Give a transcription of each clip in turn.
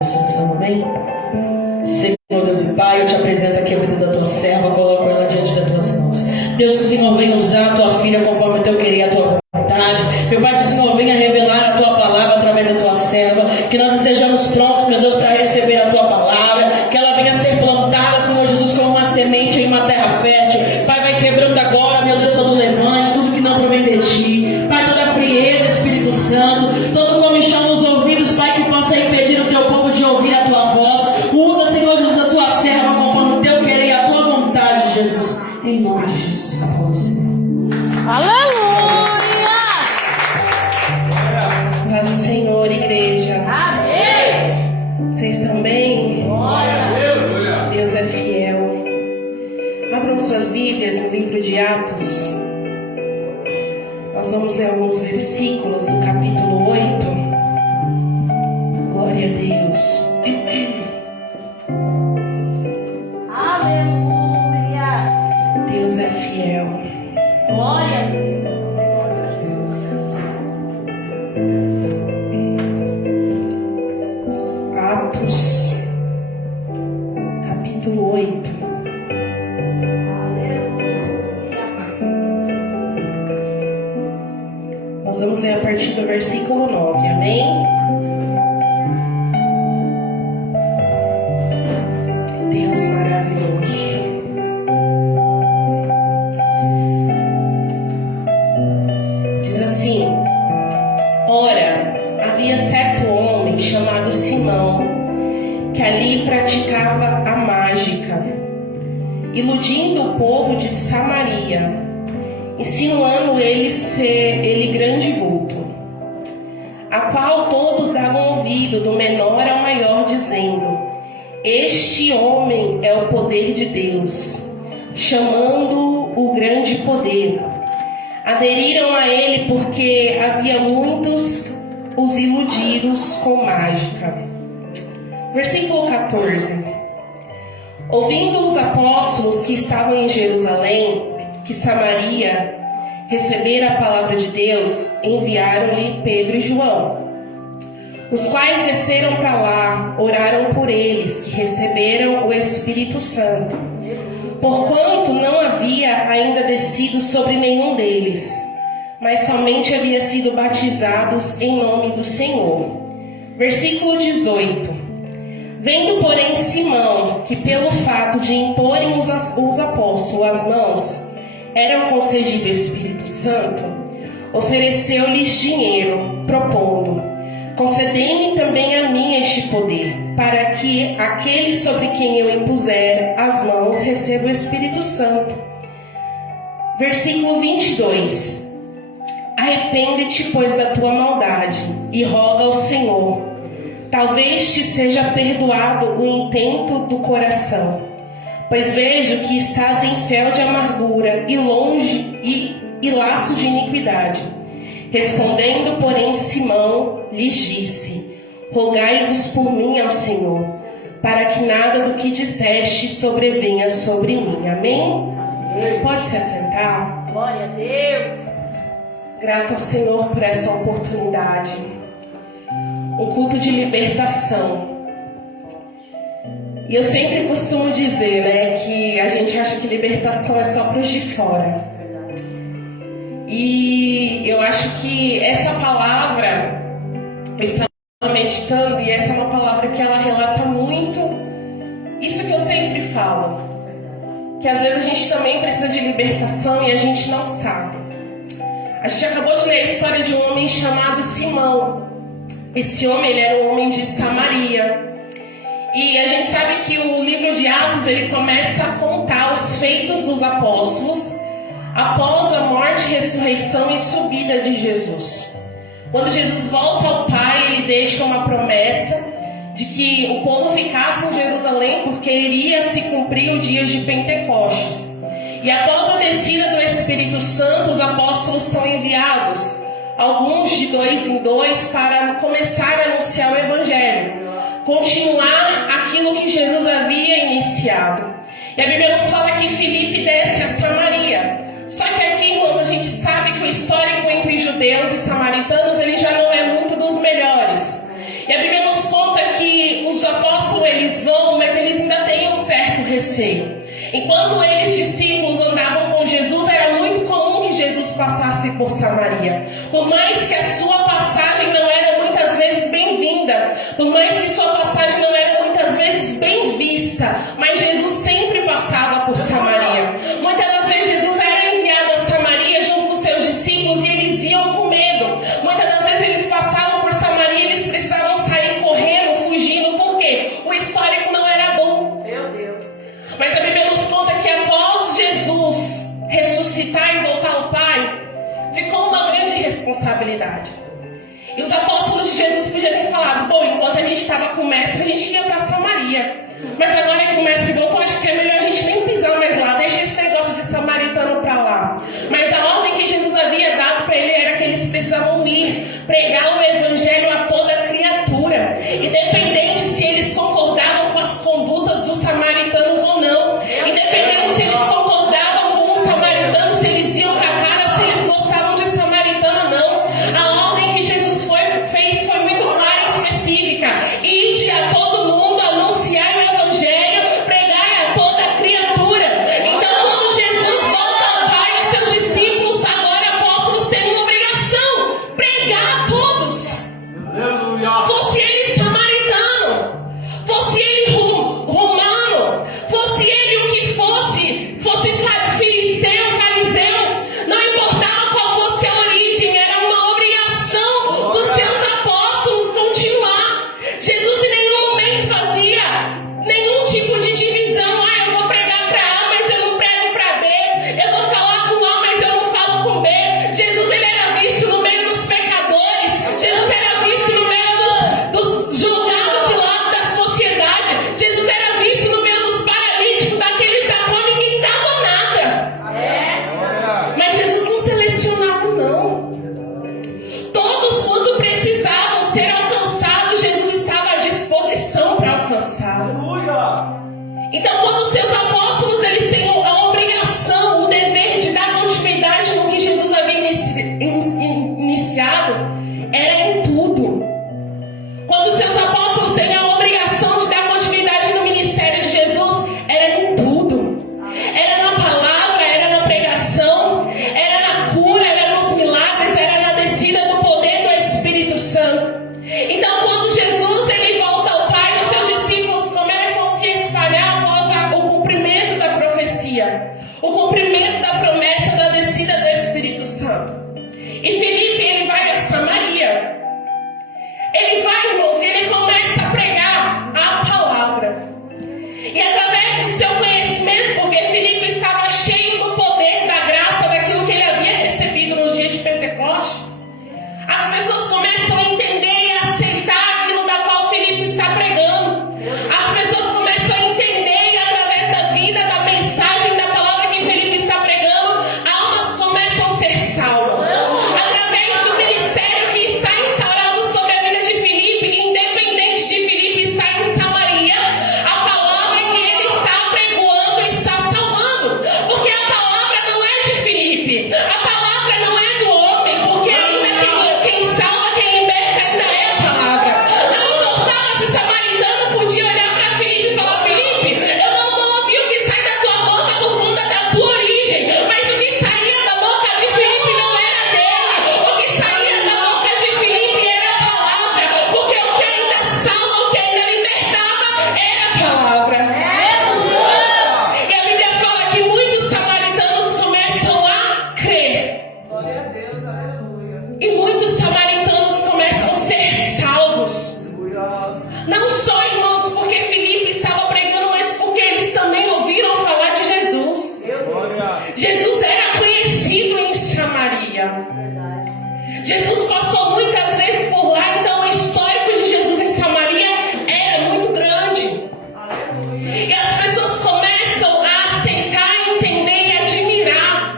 Amém? Senhor Deus e Pai, eu te apresento aqui a vida da tua serva, coloco ela diante das tuas mãos. Deus, que o Senhor venha usar a tua filha conforme o teu querer e a tua vontade. Meu Pai, que o Senhor venha revelar a tua palavra através da tua serva. Que nós estejamos prontos, meu Deus, para receber a tua palavra. Que ela venha ser plantada, Senhor Jesus, como uma semente em uma terra fértil. Pai, vai quebrando agora, meu Deus, todo levante, tudo que não provém de ti. Pai, toda a frieza, Espírito Santo, todo comichão nos ouvidos, Pai, que possa impedir o teu povo de ouvir a tua voz. Usa, Senhor Jesus, a tua serva conforme o teu querer e a tua vontade, Jesus. Em nome de Jesus, amém, Senhor. Aleluia! Paz do Senhor, igreja. Amém! Vocês estão bem? Glória a Deus! Deus é fiel. Abram suas Bíblias no livro de Atos. Nós vamos ler alguns versículos do capítulo 8. Glória a Deus. Aleluia! Deus é fiel. Glória a Deus! Atos, capítulo 8. Nós vamos ler a partir do versículo 9, amém? Deus maravilhoso. Diz assim: Ora, havia certo homem chamado Simão, que ali praticava a mágica, iludindo o povo de Samaria, insinuando ele ser grande vulto, a qual todos davam ouvido, do menor ao maior, dizendo: Este homem é o poder de Deus, chamando o grande poder. Aderiram a ele porque havia muitos os iludidos com mágica. Versículo 14. Ouvindo os apóstolos que estavam em Jerusalém, que Samaria recebera a palavra de Deus, enviaram-lhe Pedro e João, os quais desceram para lá, oraram por eles, que receberam o Espírito Santo, porquanto não havia ainda descido sobre nenhum deles, mas somente havia sido batizados em nome do Senhor. Versículo 18. Vendo, porém, Simão, que pelo fato de imporem os apóstolos as mãos, eram concedido o Espírito Santo, ofereceu-lhes dinheiro, propondo: Concedei-me também a mim este poder, para que aquele sobre quem eu impuser as mãos receba o Espírito Santo. Versículo 22. Arrepende-te, pois, da tua maldade, e roga ao Senhor. Talvez te seja perdoado o intento do coração, pois vejo que estás em fel de amargura e longe e laço de iniquidade. Respondendo, porém, Simão lhes disse: Rogai-vos por mim ao Senhor, para que nada do que disseste sobrevenha sobre mim. Amém? Pode se assentar. Glória a Deus! Grato ao Senhor por essa oportunidade. Um culto de libertação. E eu sempre costumo dizer, que a gente acha que libertação é só para os de fora. E eu acho que essa palavra, eu estava meditando, e essa é uma palavra que ela relata muito isso que eu sempre falo, que às vezes a gente também precisa de libertação e a gente não sabe. A gente acabou de ler a história de um homem chamado Simão. Esse homem, ele era um homem de Samaria. E a gente sabe que o livro de Atos, ele começa a contar os feitos dos apóstolos após a morte, ressurreição e subida de Jesus. Quando Jesus volta ao Pai, ele deixa uma promessa de que o povo ficasse em Jerusalém, porque iria se cumprir o dia de Pentecostes. E após a descida do Espírito Santo, os apóstolos são enviados, alguns de 2 em 2, para começar a anunciar o Evangelho, continuar aquilo que Jesus havia iniciado. E a Bíblia nos fala que Filipe desce a Samaria. Só que aqui, irmãos, a gente sabe que o histórico entre judeus e samaritanos, ele já não é muito dos melhores. E a Bíblia nos conta que os aconteceu? Enquanto eles, discípulos, andavam com Jesus, era muito comum que Jesus passasse por Samaria. Por mais que a sua passagem não era muitas vezes bem-vinda, por mais que sua passagem não era muitas vezes bem vista, mas Jesus sempre passava por Samaria. Muitas das vezes Jesus era enviado a Samaria junto com seus discípulos e eles iam com medo. Muitas das vezes eles passavam por Samaria e eles precisavam sair correndo, fugindo. Por quê? O histórico não era bom. Meu Deus. Mas a Bíblia nos conta que após Jesus ressuscitar e voltar ao Pai, ficou uma grande responsabilidade. E os apóstolos de Jesus podiam ter falado: bom, enquanto a gente estava com o mestre, a gente ia para Samaria. Mas agora que o mestre voltou, acho que é melhor a gente nem pisar mais lá. Deixa esse negócio de samaritano para lá. Mas a ordem que Jesus havia dado para ele era que eles precisavam ir pregar o evangelho a toda criatura, independente se eles concordavam com as condutas dos samaritanos ou não, independente se eles concordavam com os samaritanos, se eles iam com a cara, se eles gostavam de samaritano ou não. A ordem que Jesus fez foi muito clara e específica: ide a todo mundo, anunciar o evangelho, pregar a toda criatura. Então, quando Jesus volta ao Pai, os seus discípulos, agora apóstolos, têm uma obrigação: pregar a todos. Fosse ele samaritano, fosse ele romano, fosse ele o que fosse filisteu, fariseu, não importava qual fosse a origem, era uma obrigação dos seus apóstolos continuar. Jesus em nenhum momento fazia nenhum tipo de divisão: eu vou pregar para A, mas eu não prego para B, eu vou falar com A, mas eu não falo com B. Jesus, ele era visto no meio dos pecadores, Jesus era visto no meio dos julgados de lado da sociedade, Jesus era visto no meio dos paralíticos, daqueles da qual ninguém dava nada. Mas Jesus não selecionava, não. Todos, quando precisavam ser alcançados, Jesus estava à disposição para alcançar. Então, quando os seus apóstolos, eles têm a obrigação, o dever de dar continuidade no que Jesus havia iniciado, era em tudo. Quando os seus apóstolos têm a obrigação de dar continuidade no ministério de Jesus, era em tudo. Era na palavra, era na pregação, era na cura, era nos milagres, era na descida do poder do Espírito Santo. Então, quando Jesus ele volta ao Pai, os seus discípulos começam a se espalhar após o cumprimento da profecia, o cumprimento da promessa da descida do Espírito Santo. E Filipe, ele vai a Samaria. Ele vai, irmãos, e ele começa a pregar a palavra. E através do seu conhecimento, porque Filipe estava cheio do poder, da graça, daquilo que ele havia recebido no dia de Pentecostes, as pessoas começam a entender e a aceitar aquilo da qual Filipe está pregando. As pessoas começam a entender e através da vida, da mensagem, da palavra que Filipe está pregando, almas começam a ser salvas. Através do ministério que está instaurado sobre a vida de Filipe, independente de Filipe estar em Samaria, a palavra que ele está pregoando está salvando. Porque a palavra não é de Filipe, a palavra não é do homem, porque ainda quem salva, quem liberta ainda é a palavra. Não importava se samaritano podia olhar para Filipe e falar: Filipe, eu não vou ouvir o que sai da tua boca por conta da tua origem, mas o que saía da boca de Filipe não era dele, o que saía da boca de Filipe era a palavra, porque o que ainda salva, o que ainda libertava era a palavra. E a Bíblia fala que muitos samaritanos começam a crer. Glória a Deus, aleluia. E muitos samaritanos começam a ser salvos. Não só, irmãos, porque Filipe estava pregando, mas porque eles também ouviram falar de Jesus. Jesus era conhecido em Samaria. Jesus passou muitas vezes por lá, então o histórico de Jesus em Samaria era muito grande. E as pessoas começam a aceitar, entender e admirar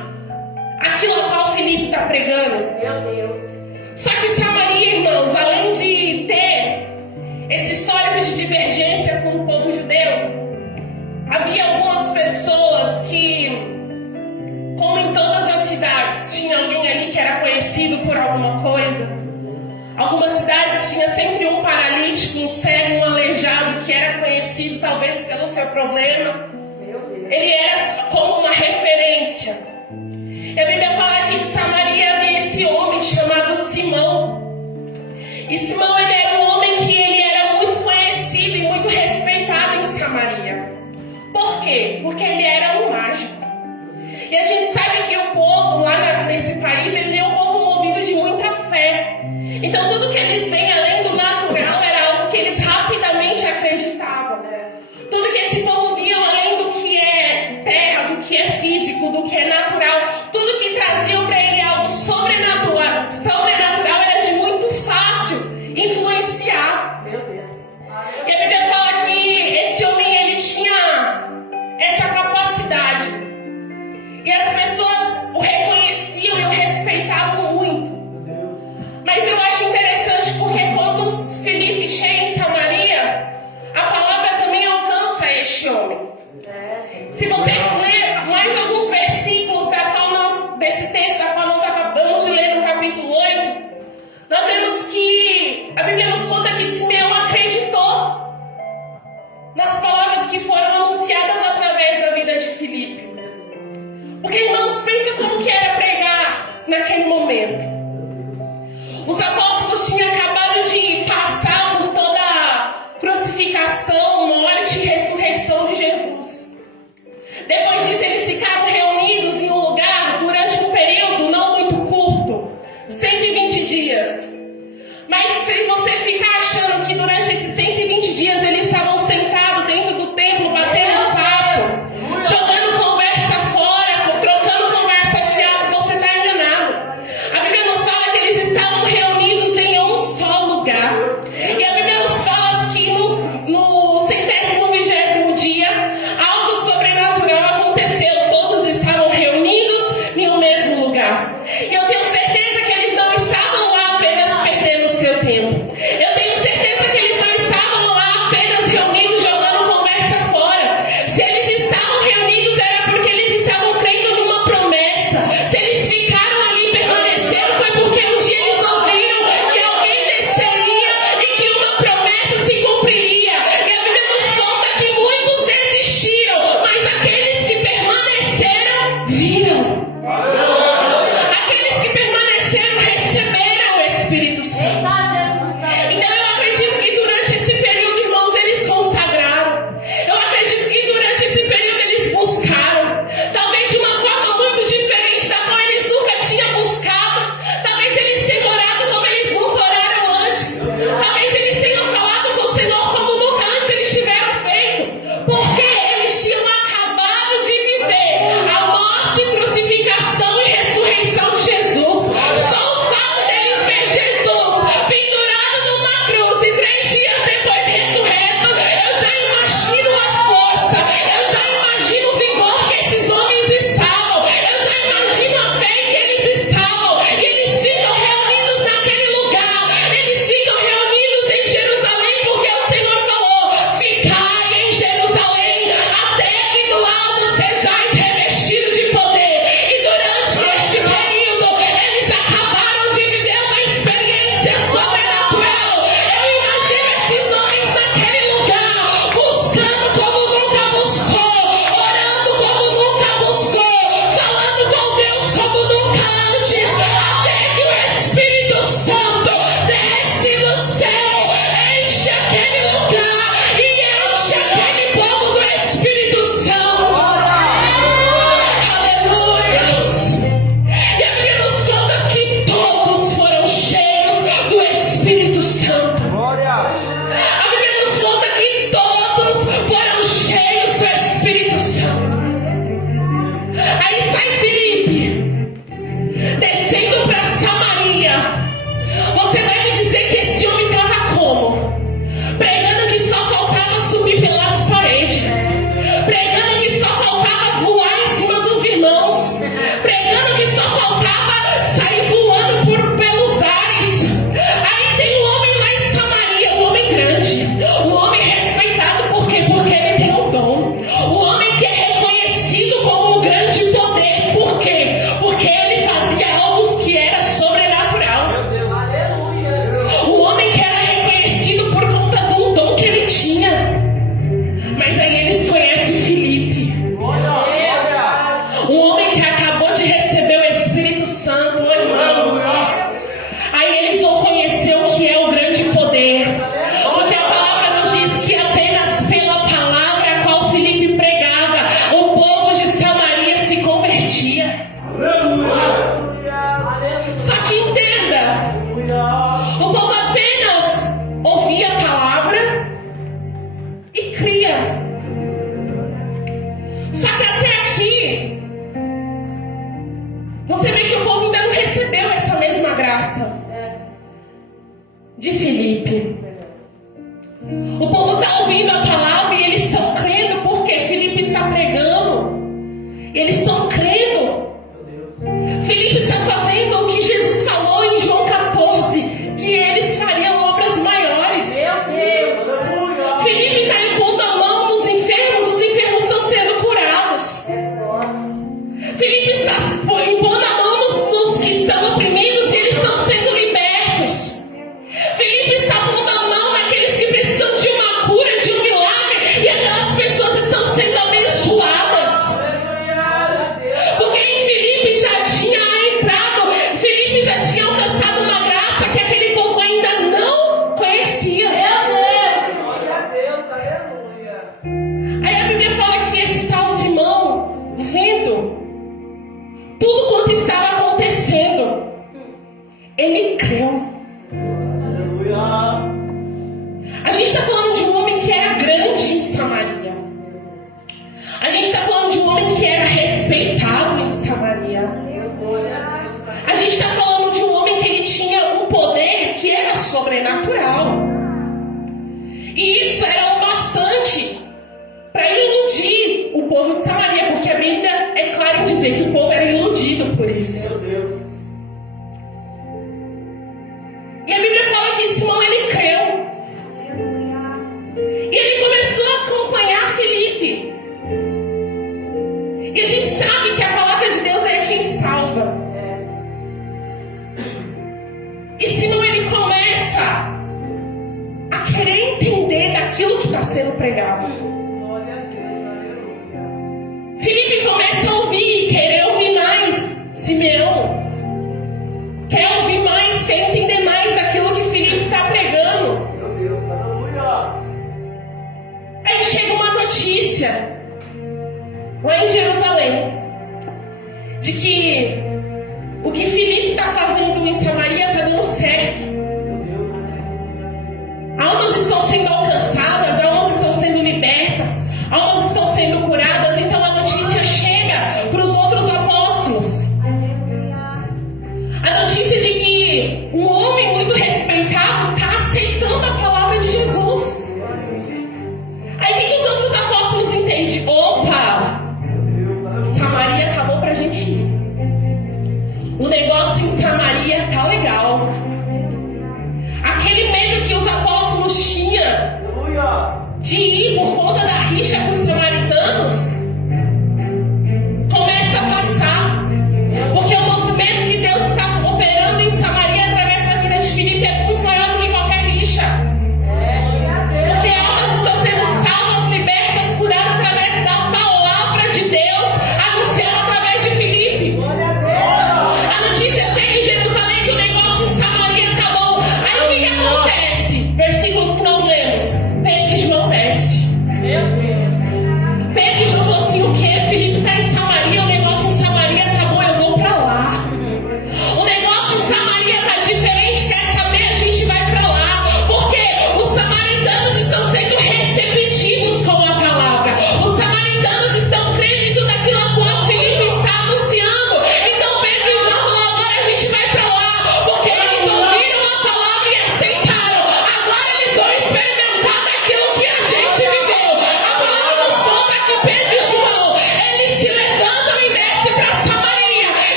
aquilo a qual Filipe está pregando. Meu Deus. Só que Samaria, irmãos, além de ter esse histórico de divergência com o povo judeu, havia algumas pessoas que, como em todas as cidades, tinha alguém ali que era conhecido por alguma coisa. Algumas cidades tinha sempre um paralítico, um cego, um aleijado que era conhecido talvez pelo seu problema. Ele era como uma referência. E a Bíblia fala que em Samaria havia esse homem chamado Simão. E Simão, ele era um homem que ele era muito conhecido e muito respeitado em Samaria. Por quê? Porque ele era um mágico. E a gente sabe que o povo lá nesse país, ele é um povo movido de muita fé. Então tudo que eles veem além do natural era algo que eles rapidamente acreditavam. Tudo que esse povo via além do que é terra, do que é físico, do que é natural, tudo que traziam para ele algo sobrenatural era de muito fácil influenciar. E a Bíblia fala que esse homem, ele tinha essa capacidade. E as pessoas o reconheciam e o respeitavam muito. Mas eu acho interessante porque quando Filipe chega em Samaria, a palavra também alcança este homem. Se você ler mais alguns versículos desse texto da qual nós acabamos de ler no capítulo 8, nós vemos que a Bíblia nos conta que Simeão acreditou nas palavras que foram anunciadas através da vida de Filipe. Porque, irmãos, pensa como que era pregar naquele momento. Os apóstolos tinham acabado de passar por toda a crucificação, morte e ressurreição de Jesus. Depois disso, eles ficaram reunidos em um lugar durante um período não muito curto, 120 dias. Mas se você ficar achando que durante esses 120 dias eles estavam sentados dentro do templo, batendo papo, jogando conversa fora, trocando conversa fiada, você está enganado. A Bíblia nos fala que eles estavam reunidos em um só lugar. E a Bíblia nos fala que no 120º dia, algo sobrenatural aconteceu. Todos estavam reunidos em um mesmo lugar. E eu tenho certeza que eles não estavam lá apenas perdendo o seu tempo. Eu tenho certeza que eles não Samaria. Só que até aqui, você vê que o povo ainda não recebeu essa mesma graça de Filipe. O povo está ouvindo a palavra e eles estão crendo, porque Filipe está pregando. Eles estão crendo. Filipe está fazendo o que Jesus falou em João 14, que eles fariam obras maiores. Filipe está impondo a mão nos enfermos, os enfermos estão sendo curados. Filipe está impondo a mão nos que estão oprimidos e eles estão sendo libertos. Filipe está pondo a mão naqueles que precisam de uma cura, de um milagre, e aquelas pessoas estão sendo abençoadas. Porque em Filipe já tinha entrado, Filipe já tinha alcançado uma graça que aquele povo ainda não conhecia. Aí a Bíblia fala que esse tal Simão, vendo tudo quanto estava acontecendo, ele creu. A gente está falando de um homem que era grande em Samaria. A gente está falando de um homem que era respeitado em Samaria. A gente está falando de um homem que ele tinha um poder que era sobrenatural. E isso era o bastante para iludir o povo de Samaria, porque a Bíblia é clara em dizer que o povo era iludido por isso. E a Bíblia fala que Simão, ele creu. E ele começou a acompanhar Filipe. E a gente sabe que a palavra de Deus é quem salva. E Simão, ele começa a querer entender daquilo que está sendo pregado. Filipe começa a ouvir, querer ouvir mais Simeão. Quer ouvir mais, quer entender mais daquilo que Filipe está pregando. Aí chega uma notícia lá em Jerusalém de que o que Filipe está fazendo em Samaria está dando certo. Almas estão sendo alcançadas, almas estão sendo libertas, almas estão sendo curadas. Então a notícia chega para os outros apóstolos. A notícia de que um homem muito respeitado está aceitando a palavra de Jesus. Aí o que os outros apóstolos entendem? Opa! Samaria acabou pra gente ir. O negócio em Samaria tá legal. Aquele medo que os apóstolos tinham de ir por conta da rixa com os samaritanos começa a passar. Porque o movimento que Deus está operando em Samaria através da vida de Filipe é muito maior do que qualquer rixa. Porque almas estão sendo salvas, libertas, curadas através da palavra de Deus, anunciada através de Filipe. A notícia chega em Jerusalém que o negócio em Samaria acabou. Aí o que acontece? Versículos que nós lemos. Pedro e João desce.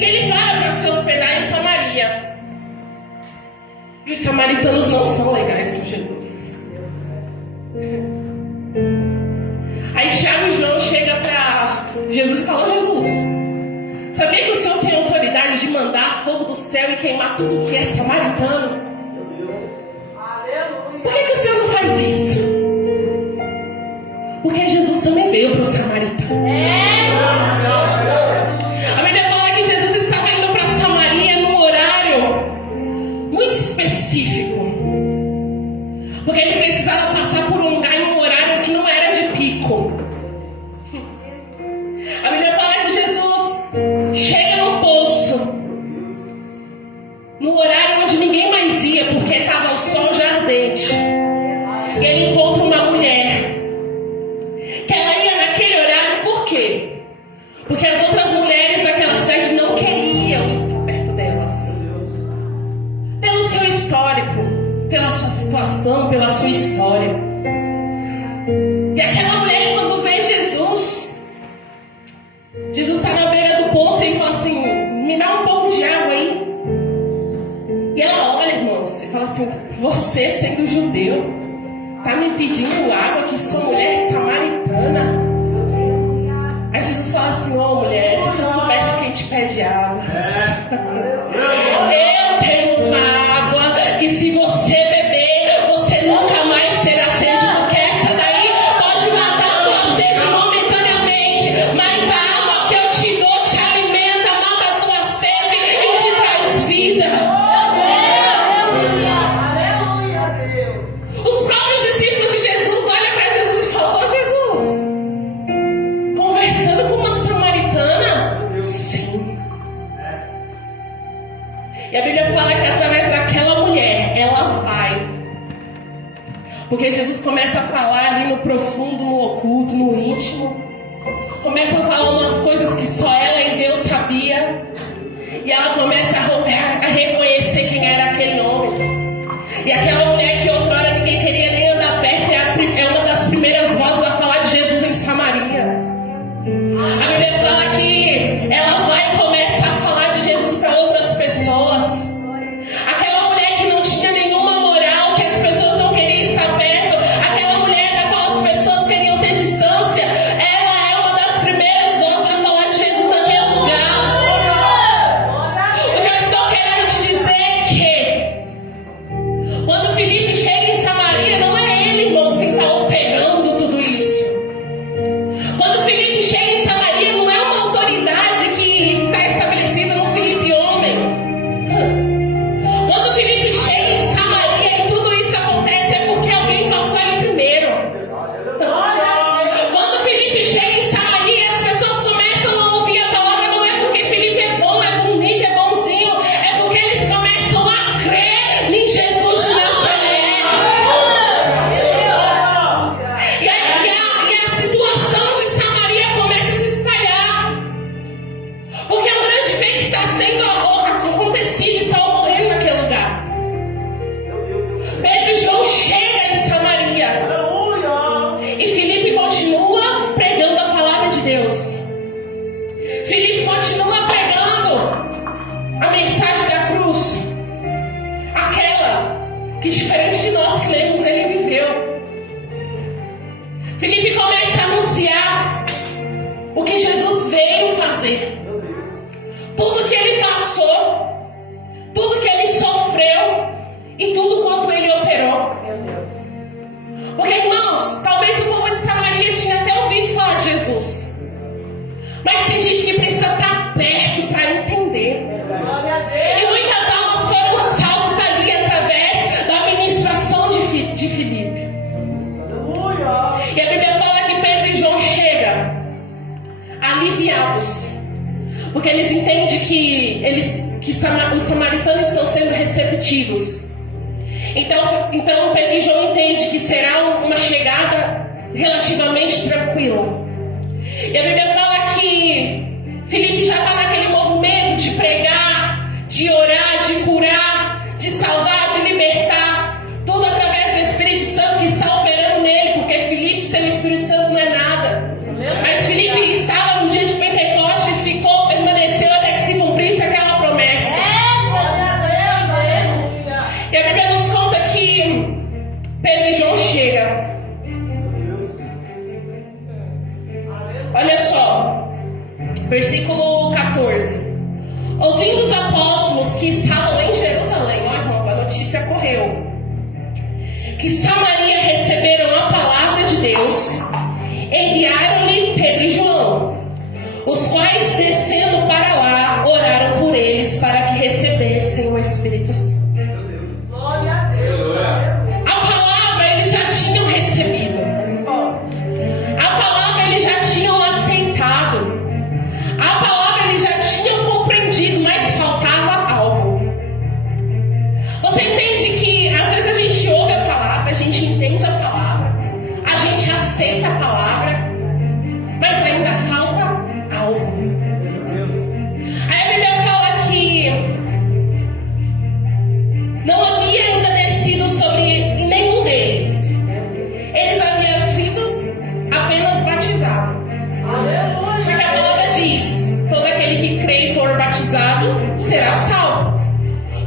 E ele para se hospedar em Samaria. E os samaritanos não são legais com Jesus. Aí Tiago e João chegam para Jesus e falam: Jesus, sabia que o Senhor tem autoridade de mandar fogo do céu e queimar tudo que é samaritano? Por que o Senhor não faz isso? Porque Jesus também veio para os samaritanos. A Bíblia fala que Jesus estava indo para Samaria num horário muito específico. Porque ele precisava passar por um lugar em um horário que não era de pico. A Bíblia fala que Jesus chega no poço, no horário onde ninguém mais ia, porque estava o sol já ardente. E ele encontra uma mulher, que ela ia naquele horário, por quê? Porque as outras mulheres daquela cidade não queriam estar perto delas. Pelo seu histórico, pela sua situação, pela sua história. E aquela mulher, quando vê Jesus está na beira do poço e fala assim: me dá um pouco de água aí. E ela olha, irmãos, e fala assim: você, sendo judeu, tá me pedindo água, que sou mulher samaritana? Aí Jesus fala assim: ô mulher, se tu soubesse quem te pede águas, eu tenho uma água que se você beber, você nunca mais terá sede, porque essa daí pode matar a tua sede momentaneamente, mas a água que eu te dou te alimenta, mata a tua sede e te traz vida. Os próprios discípulos de Jesus olham para Jesus e falam: ô Jesus, conversando com uma samaritana? Sim. E a Bíblia fala que através daquela mulher, ela vai. Porque Jesus começa a falar ali no profundo, no oculto, no íntimo. Começa a falar umas coisas que só ela e Deus sabia. E ela começa a reconhecer quem era aquele homem. E aquela mulher que outrora ninguém queria nem andar perto é uma das primeiras vozes a falar de Jesus em Samaria. A Bíblia fala que ela vai e começa a falar de Jesus para outras pessoas. Aquela mulher que não tinha nenhuma moral, que as pessoas não queriam estar perto, aquela mulher da qual as pessoas queriam ter distância, ela é uma das primeiras vozes a falar de Jesus naquele lugar. O que eu estou querendo te dizer é que quando Filipe chega em Samaria, não é ele, irmãos, quem está operando tudo isso. Quando Filipe chega em Samaria, não é uma autoridade que está estabelecida no Filipe homem. Quando Filipe chega em Samaria e tudo isso acontece, é porque alguém passou ali primeiro. Quando Filipe chega em Samaria, as pessoas começam a ouvir a palavra, não é porque Filipe é bom, é bonito, é bonzinho, é porque eles começam a crer em Jesus de Nazaré. E a situação de Samaria começa a se espalhar. Porque um grande feito está sendo acontecido, está ocorrendo naquele lugar. Pedro e João chegam em Samaria. E Filipe continua pregando a palavra de Deus. Filipe continua pregando a mensagem da cruz. Aquela que, diferente de nós que lemos, ele viveu. Filipe começa a anunciar o que Jesus veio fazer. Tudo que ele passou, tudo que ele sofreu e tudo quanto ele operou. Porque, irmãos, talvez o povo de Samaria tinha até ouvido falar de Jesus. Mas tem gente que precisa estar perto para entender. E muitas almas foram salvas ali através da ministração de Filipe. E a Bíblia fala que Pedro e João chegam aliviados. Porque eles entendem que os samaritanos estão sendo receptivos. Então Pedro e João entendem que será uma chegada relativamente tranquila. E a Bíblia fala que Filipe já está naquele movimento de pregar, de orar, de curar, de salvar, de libertar. Tudo através do Espírito Santo que está operando nele. Porque Filipe sem o Espírito Santo não é nada. Mas Filipe estava no dia de Pentecostes e permaneceu até que se cumprisse versículo 14. Ouvindo os apóstolos que estavam em Jerusalém, ó irmãos, a notícia correu, que Samaria receberam a palavra de Deus, enviaram-lhe Pedro e João, os quais, descendo para lá, oraram por eles para que recebessem o Espírito Santo. Glória a Deus. A palavra eles já tinham recebido. A palavra eles já tinham aceitado. A palavra eles já tinham compreendido, mas faltava algo. Você entende que às vezes a gente ouve a palavra, a gente entende a palavra, a gente aceita a palavra, mas ainda falta algo. Aí a Bíblia fala que não havia ainda descido sobre nenhum deles. Eles haviam sido apenas batizados. Aleluia. Porque a palavra diz: todo aquele que crê e for batizado será salvo.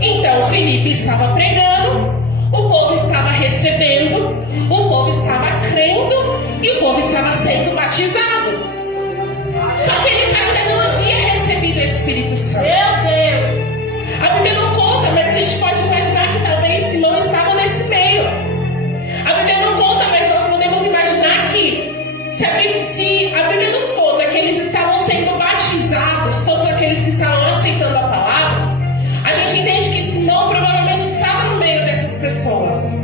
Então Filipe estava pregando, o povo estava recebendo, o povo estava crendo e o povo estava sendo batizado. Só que eles ainda não haviam recebido o Espírito Santo. Meu Deus. A Bíblia não conta, mas a gente pode imaginar que talvez Simão estava nesse meio. A Bíblia não conta, mas nós podemos imaginar que se a Bíblia nos conta que eles estavam sendo batizados, todos aqueles que estavam aceitando a palavra, a gente entende que Simão provavelmente estava no meio dessas pessoas.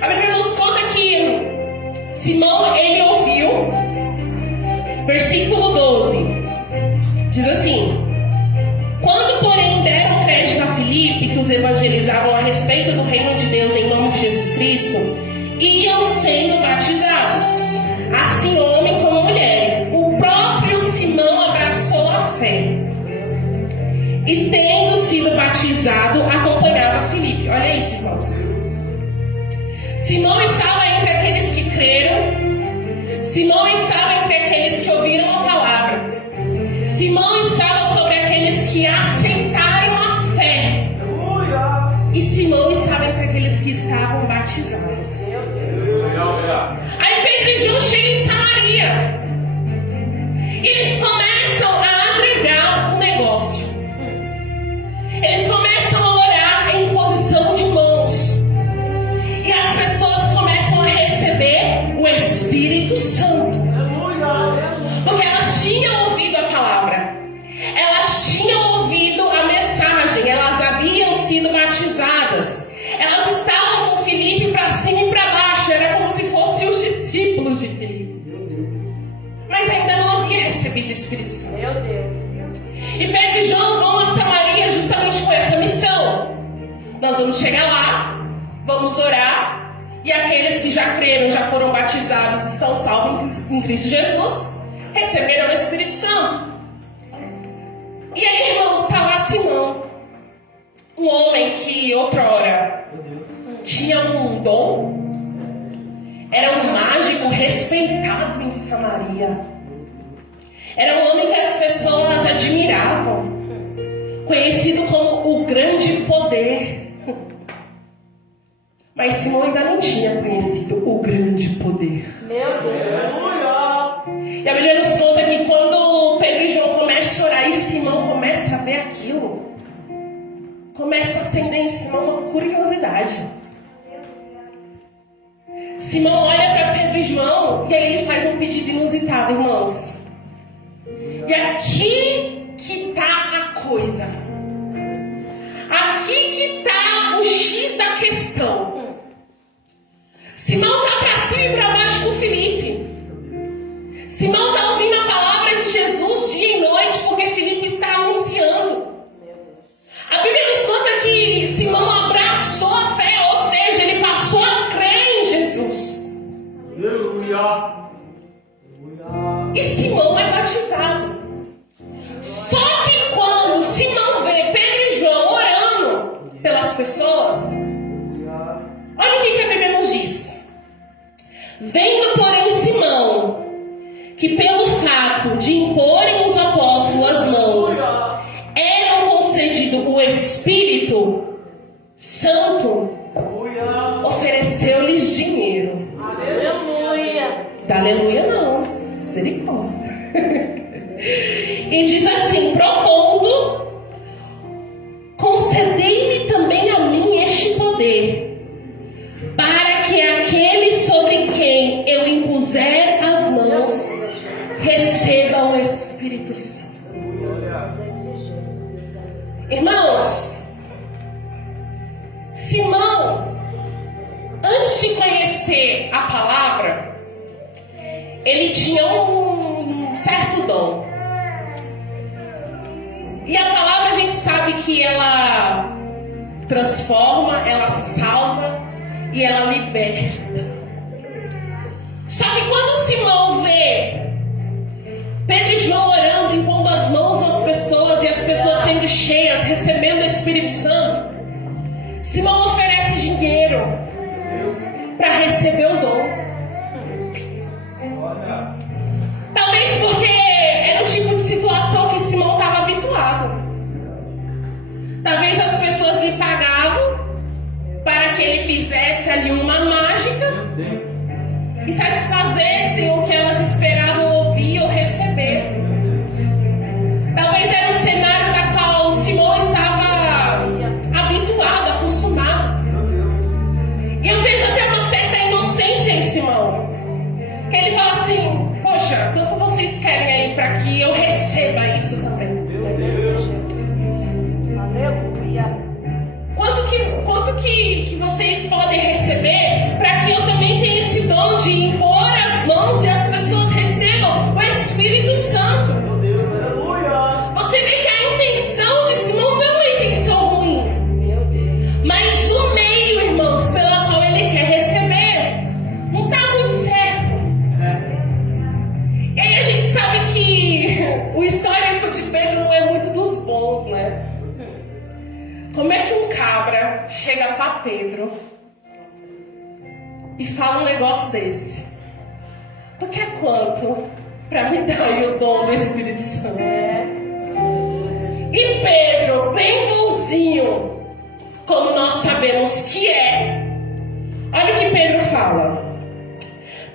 A Bíblia nos conta que Simão, ele ouviu, versículo 12, diz assim: quando, porém, deram crédito a Filipe, que os evangelizavam a respeito do reino de Deus em nome de Jesus Cristo, iam sendo batizados, assim homens como mulheres. O próprio Simão abraçou a fé e, tendo sido batizado, acompanhava Filipe. Olha isso, irmãos. Simão estava entre aqueles que creram. Simão estava entre aqueles que ouviram a palavra. Simão estava sobre aqueles que aceitaram a fé. E Simão estava entre aqueles que estavam batizados. Aí Pedro e João chegam em Samaria. Eles começam a agregar o negócio. Eles começam a orar em posição de mãos. E as pessoas começam a receber o Espírito Santo. Porque elas tinham ouvido a palavra. Elas tinham ouvido a mensagem. Elas haviam sido batizadas. Elas estavam com Filipe para cima e para baixo. Era como se fossem os discípulos de Filipe. Mas ainda não havia recebido o Espírito Santo. Meu Deus. E Pedro e João vão a Samaria justamente com essa missão. Nós vamos chegar lá, vamos orar. E aqueles que já creram, já foram batizados, estão salvos em Cristo Jesus, receberam o Espírito Santo. E aí, irmãos, está lá Simão, um homem que outrora tinha um dom, era um mágico respeitado em Samaria, era um homem que as pessoas admiravam, conhecido como o grande poder. Mas Simão ainda não tinha conhecido o grande poder. Meu Deus. E a Bíblia nos conta que quando Pedro e João começam a orar e Simão começa a ver aquilo, começa a acender em Simão uma curiosidade. Simão olha para Pedro e João e aí ele faz um pedido inusitado, irmãos. E aqui que está a coisa. Aqui que está o X da questão. Simão está para cima e para baixo com Filipe. Simão está ouvindo a palavra de Jesus dia e noite, porque Filipe está anunciando. A Bíblia nos conta que Simão abraçou a fé, ou seja, ele passou a crer em Jesus. Aleluia. E Simão é batizado. Só que quando Simão vê Pedro e João orando pelas pessoas, olha o que a Bíblia nos diz. Vendo, porém, Simão, que pelo fato de imporem os apóstolos as mãos, era concedido o Espírito Santo, ofereceu-lhes dinheiro. Aleluia. Aleluia não, misericórdia. E diz assim, Irmãos, Simão, antes de conhecer a palavra, ele tinha um certo dom. E a palavra a gente sabe que ela transforma, ela salva e ela liberta. Só que quando Simão vê Pedro e João orando, impondo as mãos nas pessoas e as pessoas sendo cheias, recebendo o Espírito Santo, Simão oferece dinheiro para receber o dom. Talvez porque era o tipo de situação que Simão estava habituado. Talvez as pessoas lhe pagavam para que ele fizesse ali uma mágica e satisfazessem o que elas esperavam ouvir ou receber. Talvez era o cenário da qual Simão estava habituado, acostumado. E eu vejo até uma certa inocência em Simão. Que ele fala assim: poxa, quanto vocês querem aí para que eu receba isso também? Aleluia. Quanto que vocês podem receber para que eu também tenha esse dom de impor as mãos e as pessoas recebam o Espírito Santo? Você vê que a intenção de Simão não é uma intenção ruim, mas o meio, irmãos, pela qual ele quer receber não está muito certo. E aí a gente sabe que o histórico de Pedro não é muito dos bons, né? Como é que um cabra chega para Pedro e fala um negócio desse? Tu quer quanto para me dar aí o dom do Espírito Santo? E Pedro, bem bonzinho, como nós sabemos que é, olha o que Pedro fala.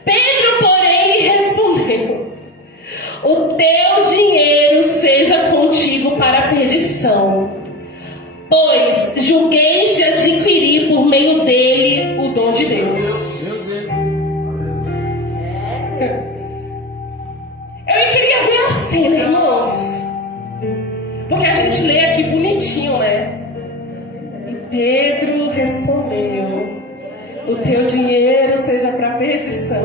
Pedro, porém, lhe respondeu: o teu dinheiro seja contigo para a perdição, pois julgueis de adquirir por meio dele o dom de Deus. Eu queria ver a cena, irmãos, porque a gente lê aqui bonitinho, né? E Pedro respondeu: o teu dinheiro seja para a perdição.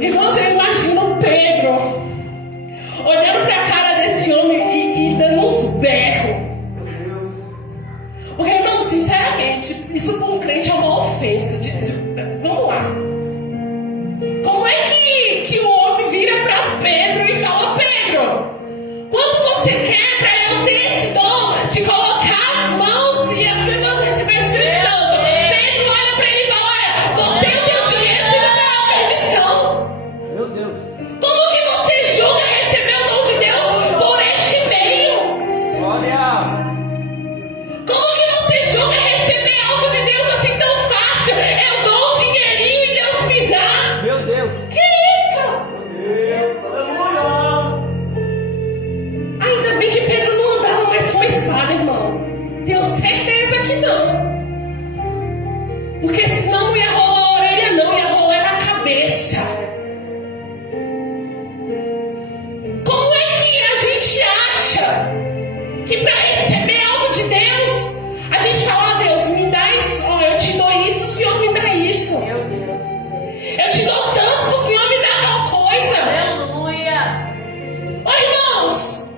Irmãos, eu imagino Pedro olhando para a cara desse homem e dando uns berros. Porque, irmão, sinceramente, isso para um crente é uma ofensa. Vamos lá. Como é que o homem vira para Pedro e fala: Pedro, quanto você quer para eu ter esse dom de colocar as mãos e as pessoas receberem o Espírito Santo? Pedro olha para ele e fala: olha, você e o teu dinheiro te dá a perdição. Meu Deus. Como que você julga receber o dom de Deus por este meio? Glória. Como que você julga receber algo de Deus assim tão fácil? Eu dou um dinheirinho e Deus me dá. Meu Deus. Que isso? Aleluia. Ainda bem que Pedro não andava mais com a espada, irmão. Tenho certeza que não. Porque senão não ia rolar a orelha, não, ia rolar na cabeça. Como é que a gente acha que para receber algo de Deus, a gente fala: ó, Deus, me dá isso, ó, eu te dou isso, o Senhor me dá isso. Eu te dou tanto, o Senhor me dá tal coisa. Aleluia. Ó, irmãos,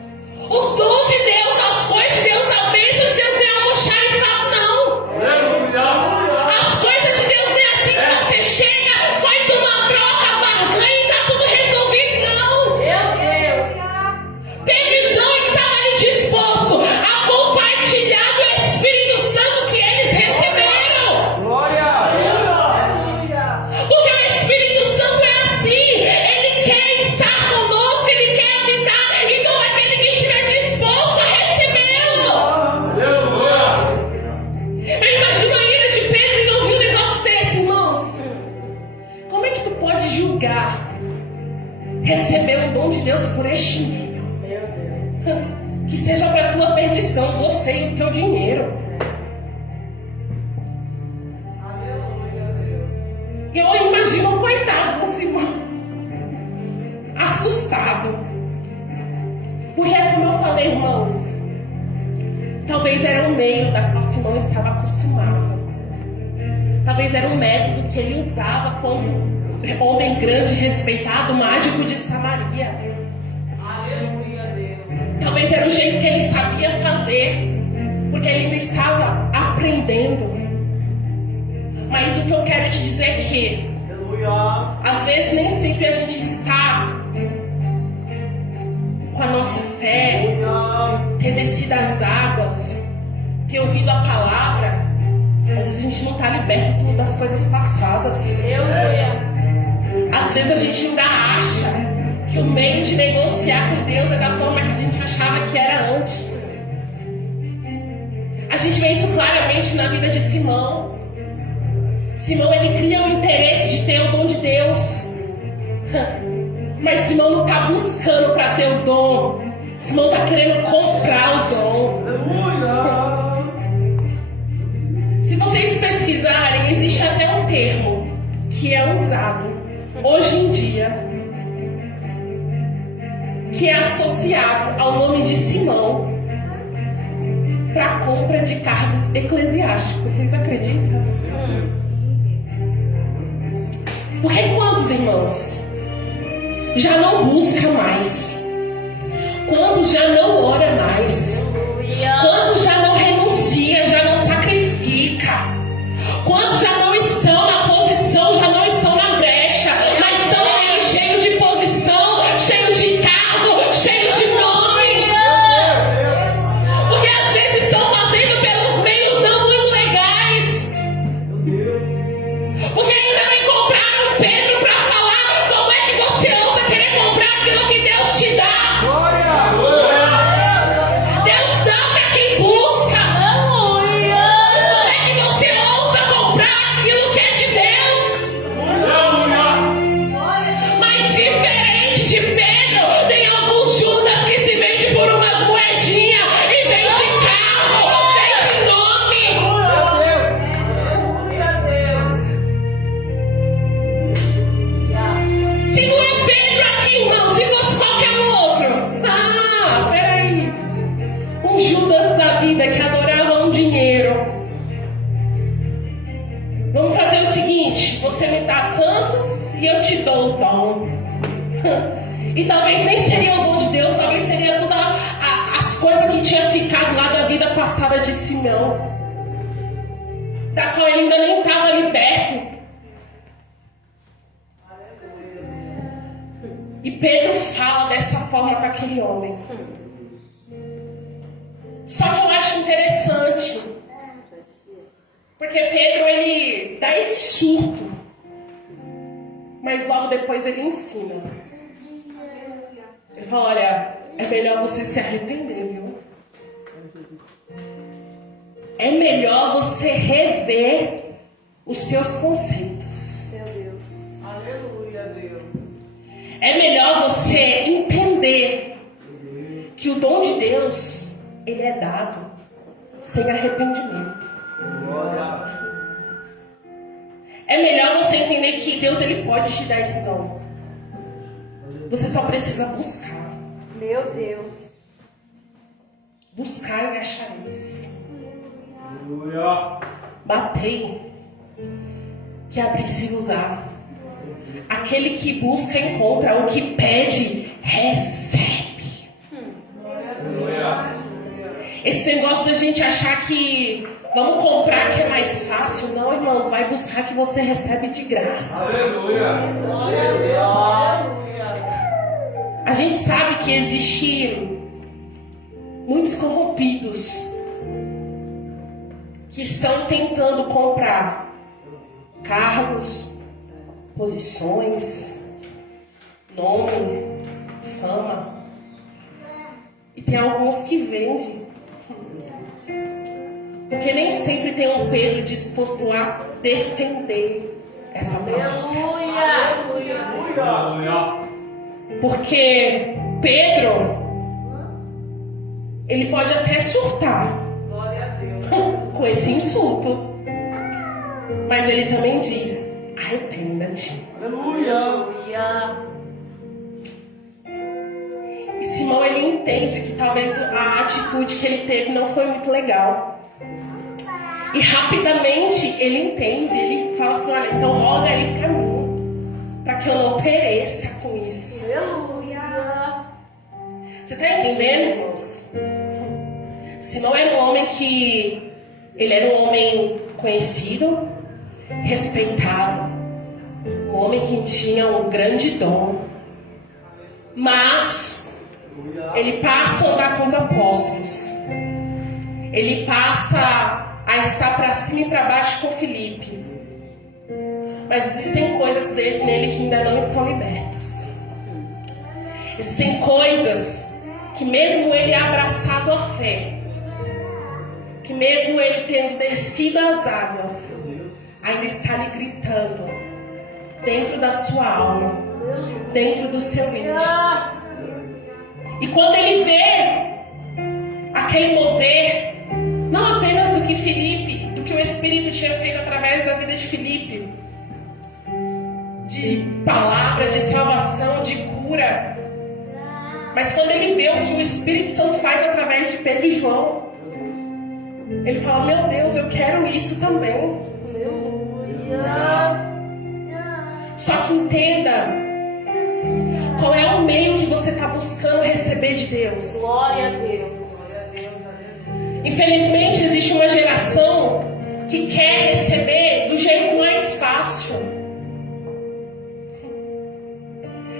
os dons de Deus, as coisas de Deus, a bênção de Deus não é almoxarifado, não. Aleluia. As coisas de Deus não é assim que você chega, faz uma troca, barganha e tá tudo resolvido, não. Meu Deus. Pedro e João estavam ali dispostos a compartilhar do Espírito Santo que eles receberam. Glória. Aleluia. Porque o Espírito Santo é assim, ele quer estar conosco, ele quer habitar em todo aquele que estiver disposto a recebê-lo. Aleluia. Eu imagino a ira de Pedro e não vi um negócio desse, irmãos. Como é que tu pode julgar receber o dom de Deus por este meio? Que seja para a tua perdição, você e o teu dinheiro. E eu imagino o coitado do Simão, assustado. Porque é como eu falei, Olha, irmãos, talvez era o meio da qual Simão estava acostumado. Talvez era um método que ele usava quando homem grande, respeitado, mágico de Samaria. Aleluia, Deus. Talvez era o jeito que ele sabia fazer, porque ele ainda estava aprendendo. Mas o que eu quero te dizer é que Aleluia. às vezes nem sempre a gente está com a nossa fé, ter descido as águas, ter ouvido a palavra. Às vezes a gente não está liberto das coisas passadas. Aleluia. Às vezes a gente ainda acha que o meio de negociar com Deus é da forma que a gente achava que era antes. A gente vê isso claramente na vida de Simão. Simão, ele cria o interesse de ter o dom de Deus. Mas Simão não está buscando para ter o dom. Simão está querendo comprar o dom. Aleluia. Se vocês pesquisarem, existe até um termo que é usado hoje em dia, que é associado ao nome de Simão para compra de cargos eclesiásticos. Vocês acreditam? Porque quantos irmãos já não busca mais? Quantos já não ora mais? Quantos já não renuncia, já não sacrifica? Quantos já não estão na posição, já não estão na brecha, mas estão aí cheios de posição, cheios de cargo, cheios de nome? Porque às vezes estão fazendo pelos meios não muito legais. Porque ainda não encontraram Pedro para falar como é que você ousa querer comprar aquilo que Deus te dá. Deus dá para quem busca. Como é que você ousa comprar aquilo que é de Deus? Mas diferente de Pedro, tem alguns Judas que se vendem por umas moedinhas e vende carro, vende nome. Se não é Pedro aqui, irmão, se fosse qualquer outro. Ah, peraí. Um Judas da vida que adorava um dinheiro. Vamos fazer o seguinte: você me dá tantos e eu te dou o dom. E talvez nem seria o dom de Deus, talvez seria todas as coisas que tinha ficado lá da vida passada de Simão, da qual ele ainda nem estava liberto. E Pedro fala dessa forma com aquele homem. Só que eu acho interessante, porque Pedro, ele dá esse surto, mas logo depois ele ensina. Ele fala: olha, é melhor você se arrepender, viu? É melhor você rever os seus conceitos. Meu Deus. Aleluia, Deus. É melhor você entender que o dom de Deus, ele é dado sem arrependimento. É melhor você entender que Deus, ele pode te dar esse dom. Você só precisa buscar. Meu Deus. Buscar e achareis. Aleluia. Batei, que abrir-se-vos-á. Aquele que busca, encontra. O que pede, recebe. Aleluia. Esse negócio da gente achar que vamos comprar que é mais fácil. Não, irmãos, vai buscar que você recebe de graça. Aleluia. Aleluia. A gente sabe que existe muitos corrompidos que estão tentando comprar cargos, posições, nome, fama. E tem alguns que vendem. Porque nem sempre tem um Pedro disposto a defender essa palavra. Aleluia. Porque Pedro, ele pode até surtar Glória a Deus. com esse insulto. Mas ele também diz: arrependa-te. Aleluia. E se Simão, ele entende que talvez a atitude que ele teve não foi muito legal. E rapidamente ele entende, ele fala assim: olha, então roga aí pra mim, pra que eu não pereça com isso. Aleluia. Você tá entendendo, irmãos? Simão era um homem que... ele era um homem conhecido, respeitado, um homem que tinha um grande dom. Mas ele passa a andar com os apóstolos. Ele passa a estar para cima e para baixo com Filipe. Mas existem coisas nele que ainda não estão libertas. Existem coisas que mesmo ele abraçado à fé, que mesmo ele tendo descido as águas, ainda está lhe gritando dentro da sua alma, dentro do seu íntimo. E quando ele vê aquele mover, não apenas do que Filipe, do que o Espírito tinha feito através da vida de Filipe, de palavra, de salvação, de cura, mas quando ele vê o que o Espírito Santo faz através de Pedro e João, ele fala: meu Deus, eu quero isso também. Só que entenda qual é o meio que você está buscando receber de Deus. Glória a Deus. Infelizmente existe uma geração que quer receber do jeito mais fácil.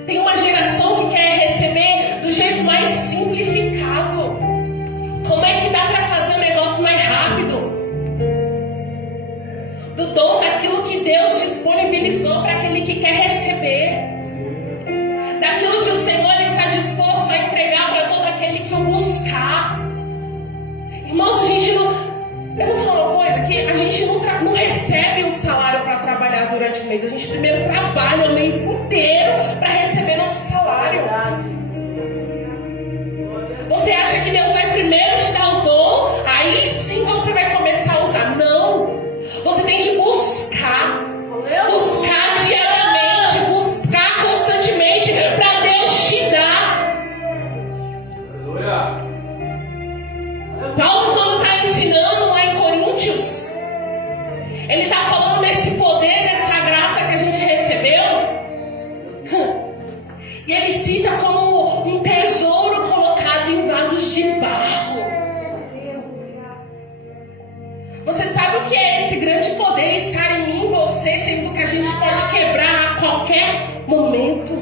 Tem uma geração que quer receber do jeito mais simplificado. Como é que dá para fazer um negócio mais rápido? Do dom daquilo que Deus disponibilizou para aquele que quer receber. Daquilo que o Senhor está disposto a entregar para todo aquele que o buscar. Irmãos, a gente não... eu vou falar uma coisa, que a gente não recebe um salário para trabalhar durante o mês. A gente primeiro trabalha o mês inteiro para receber nosso salário. Você acha que Deus vai primeiro te dar o dom, aí sim você vai começar a usar? Não. Você tem que buscar. Buscar diariamente, buscar constantemente para Deus te dar. Aleluia. Paulo, quando está ensinando lá em Coríntios, ele está falando desse poder, dessa graça que a gente recebeu. E ele cita como um tesouro colocado em vasos de barro. Você sabe o que é esse grande poder estar em mim e você, sendo que a gente pode quebrar a qualquer momento?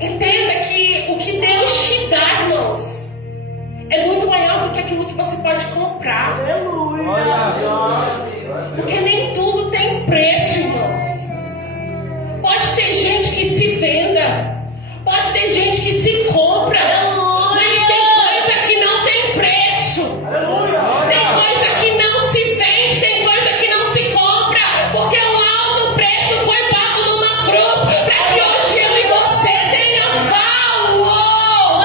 Entenda que o que Deus te dá, irmãos, é muito maior do que aquilo que você pode comprar. Porque nem tudo tem preço, irmãos. Pode ter gente que se venda, pode ter gente que se compra, mas tem coisa que não tem preço. Tem coisa que não se vende, tem coisa que não se compra, porque o alto preço foi pago numa cruz para que hoje eu e você tenha valor.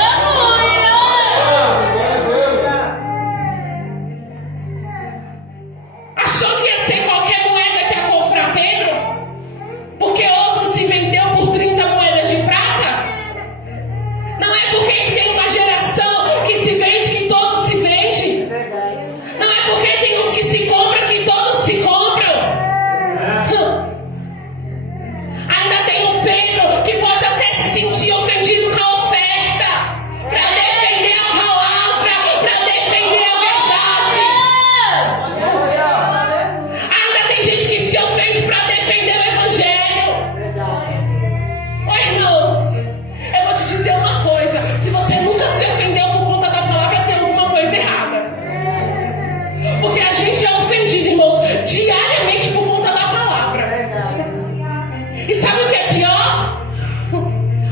Achou que ia ser qualquer moeda que ia comprar Pedro? Porque outro se vendeu por 30 moedas de prata? Não é porque tem uma geração que se vende que todos se vendem. Não é porque tem os que se compram que todos se compram. Ainda tem um Pedro que pode até se sentir ofendido com a oferta, para defender a palavra, para defender a verdade. Ainda tem gente que se ofende para defender o evangelho. Ô irmãos, eu vou te dizer uma coisa: se você nunca se ofendeu por conta da palavra, tem alguma coisa errada. Porque a gente é ofendido, irmãos, diariamente por conta da palavra. E sabe o que é pior?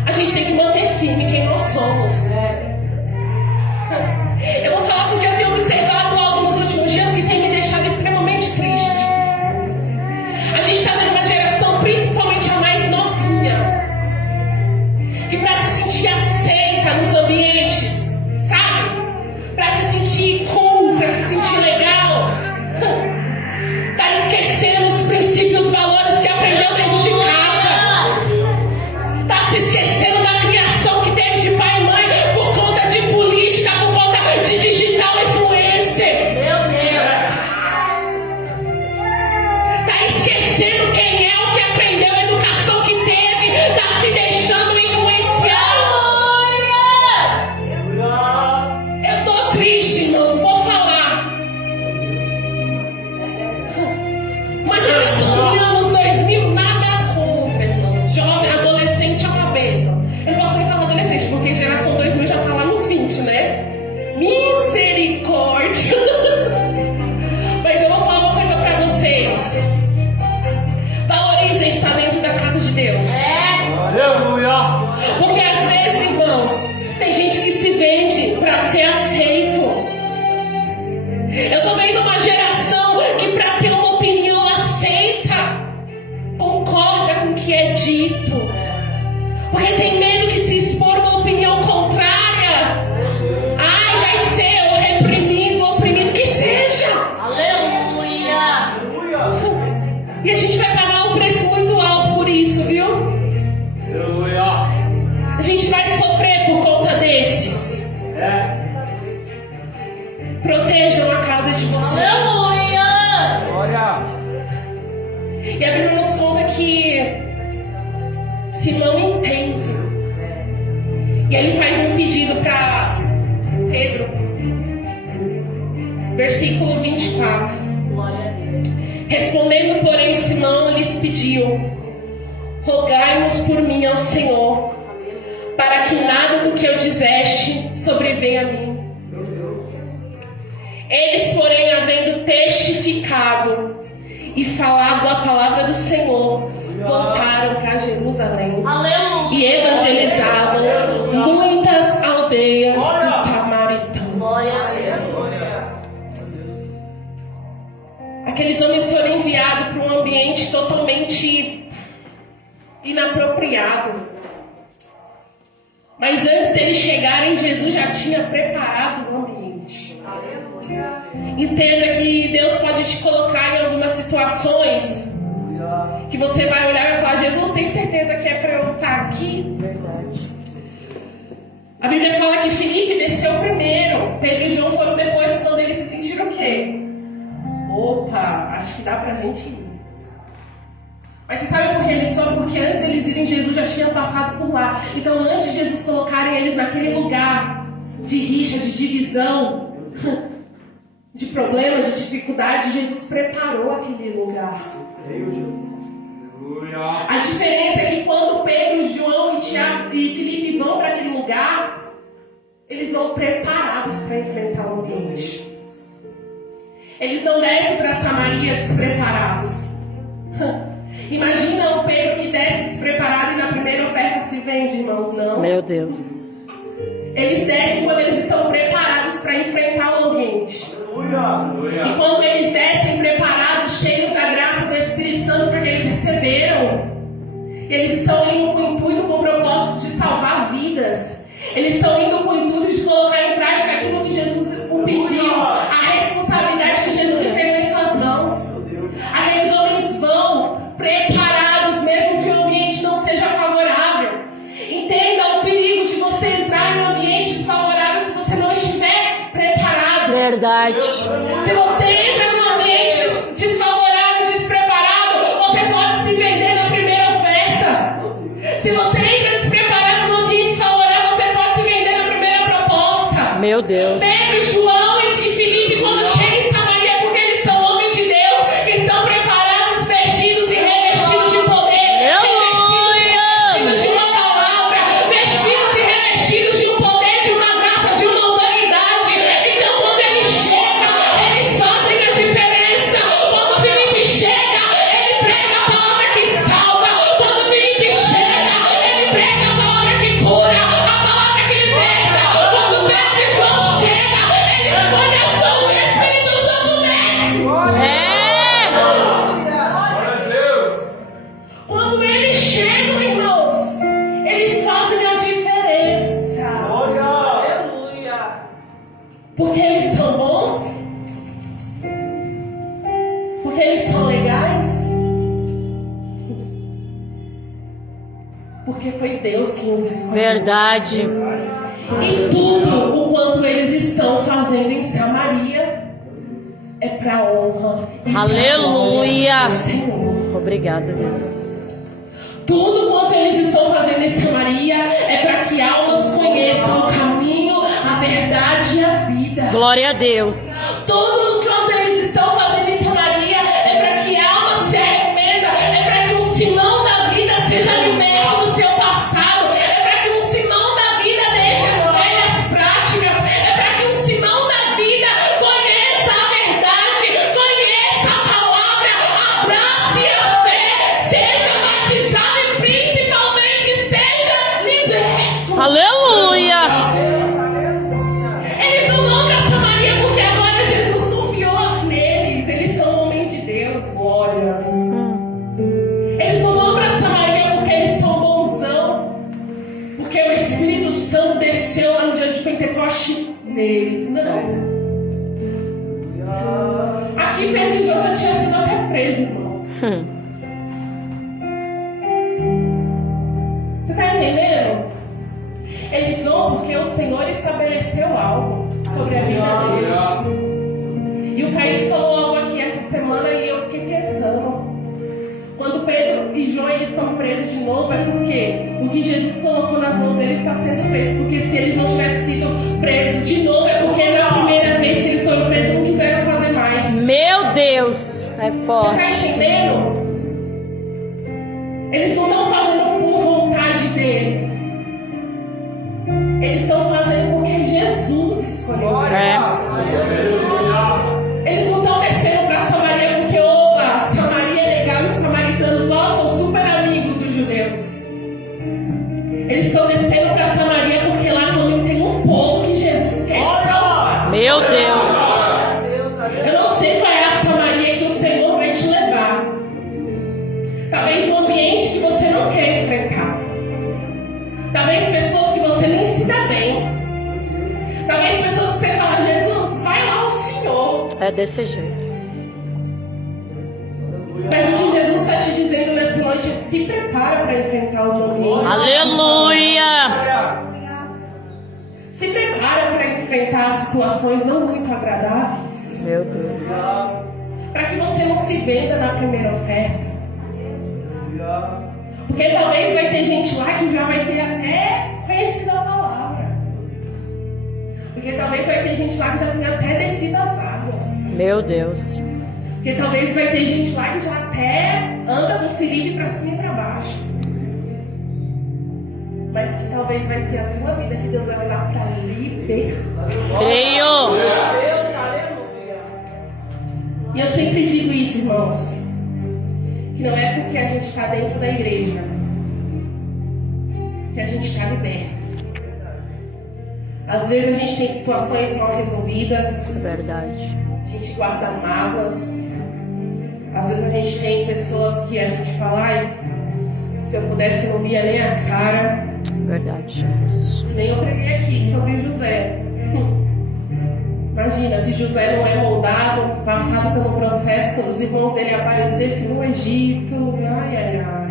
A gente tem que manter firme quem nós somos. Eu vou falar porque eu tenho observado algo nos últimos dias que tem me deixado extremamente triste. A gente está vendo uma geração, principalmente a mais novinha, e para se sentir aceita nos ambientes, sabe? Para se sentir cool, para se sentir legal, tá esquecendo os princípios, os valores que aprendeu dentro de casa. para ser aceito. Eu tô vendo uma geração que, para ter uma opinião aceita, concorda com o que é dito, porque tem medo que se expor uma opinião contrária, ai, vai ser o reprimido, o oprimido, que seja. Aleluia. E a gente vai pagar um preço muito alto por isso, viu? Aleluia. A gente vai sofrer por conta desses. Protejam a casa de vocês. Aleluia. Glória. E a Bíblia nos conta que Simão entende. E ele faz um pedido para Pedro. Versículo 24. Glória a Deus. Respondendo, porém, Simão lhes pediu: rogai-nos por mim ao Senhor, para que nada do que eu dizeste sobrevenha a mim. Eles, porém, havendo testificado e falado a palavra do Senhor, voltaram para Jerusalém Aleluia. e evangelizavam muitas aldeias dos samaritanos. Glória a Deus. Aqueles homens foram enviados para um ambiente totalmente inapropriado. Mas antes deles chegarem, Jesus já tinha preparado o ambiente. Entenda que Deus pode te colocar em algumas situações que você vai olhar e vai falar: Jesus, tem certeza que é para eu estar aqui? Verdade. A Bíblia fala que Filipe desceu primeiro, Pedro e João foram depois, quando eles se sentiram o quê? Opa, acho que dá pra gente ir. Mas você sabe por que eles foram? Porque antes de eles irem, Jesus já tinha passado por lá. Então, antes de Jesus colocarem eles naquele lugar de rixa, de divisão, de problema, de dificuldade, Jesus preparou aquele lugar. Aleluia. A diferença é que quando Pedro, João e Tiago e Filipe vão para aquele lugar, eles vão preparados para enfrentar o ambiente. Eles não descem para Samaria despreparados. Imagina o Pedro que desce despreparado e na primeira oferta se vende, irmãos, não. Meu Deus. Eles descem quando eles estão preparados para enfrentar o ambiente. Aleluia. E quando eles descem preparados, cheios da graça do Espírito Santo, porque eles receberam, eles estão indo com o intuito, com o propósito de salvar vidas. Eles estão indo com o intuito de colocar em prática aquilo que Jesus pediu, a responsabilidade que Jesus entregou em suas mãos. Aqueles homens vão preparados, mesmo que o ambiente não seja favorável. Entenda o perigo de você entrar em um ambiente desfavorável se você não estiver preparado. Verdade. Se você entra num ambiente desfavorável, despreparado, você pode se vender na primeira oferta. Se você entra despreparado num ambiente desfavorável, você pode se vender na primeira proposta. Meu Deus. Pedro, João e Filipe, quando chegam em Samaria, porque eles são homens de Deus, que estão preparados, vestidos e revestidos de poder, revestidos de uma palavra, vestidos e revestidos de um poder, de uma graça, de uma humanidade. Então, quando ele chega, eles fazem a diferença. Quando Filipe chega, ele prega a palavra que salva. Quando Filipe chega, ele prega a palavra que cura, a palavra que liberta. Quando Pedro e João chegam, eles põem as mãos e o Espírito Santo desce. Glória a Deus. Quando eles chegam, irmãos, eles fazem a diferença. Glória. Aleluia. Porque eles são bons? Porque eles são legais? Porque foi Deus que nos escolheu. Verdade. E tudo o quanto eles estão fazendo em Samaria é para a honra e pra Aleluia. glória do Senhor. Obrigada, Deus. Tudo quanto eles estão fazendo em Samaria é para que almas conheçam o caminho, a verdade e a vida. Glória a Deus. Tudo quanto eles estão fazendo em Samaria é para que almas se arrependam, é para que um Simão da vida seja liberto do seu passado, é para que um Simão da vida deixe as velhas práticas, é para que um Simão da vida conheça a verdade, conheça a palavra, abrace a fé, seja batizado e principalmente seja liberto. Aleluia. Pentecoste neles. Não. Aqui Pedro e eu já tinha sido até preso, irmão. Você tá entendendo? Eles vão porque o Senhor estabeleceu algo sobre a vida deles. E o Kaique falou algo aqui essa semana e eu fiquei pensando. Quando Pedro e João eles são presos de novo, é porque o que Jesus colocou nas mãos deles está sendo feito. Porque se eles não tivessem sido presos de novo, é porque na primeira vez que eles foram presos não quiseram fazer mais. Meu Deus, é forte. Você está entendendo? Eles não estão fazendo por vontade deles. Eles estão fazendo porque Jesus escolheu. Eles não estão descendo para Samaria porque, opa, Samaria é legal e os samaritanos, ó, são super amigos dos judeus. Eles estão descendo para Samaria porque lá também tem um povo que Jesus quer salvar. Meu Deus. Eu não sei qual é a Samaria que o Senhor vai te levar. Talvez um ambiente que você não quer enfrentar. Talvez pessoas que você nem se dá bem. Talvez pessoas que você fala, Jesus, vai lá o Senhor. É desse jeito. Mas o que Jesus está te dizendo nessa noite é se prepara para enfrentar os ambientes. Aleluia. Se prepara para enfrentar situações não muito agradáveis. Meu Deus. Para que você não se venda na primeira oferta. Porque talvez vai ter gente lá que já vai ter até conhecido a palavra. Porque talvez vai ter gente lá que já tenha até descido as águas. Meu Deus. Porque talvez vai ter gente lá que já até anda com o Felipe para cima e para baixo. Mas que talvez vai ser a tua vida que Deus vai usar para libertar. Creio. E eu sempre digo isso, irmãos. Que não é porque a gente está dentro da igreja que a gente está liberto. Às vezes a gente tem situações mal resolvidas. Verdade. A gente guarda mágoas. Às vezes a gente tem pessoas que a gente fala, ai, se eu pudesse não via nem a cara. Verdade, Jesus. Nem eu preguei aqui sobre José. Imagina, se José não é moldado, passado pelo processo, quando os irmãos dele aparecessem no Egito. Ai, ai, ai.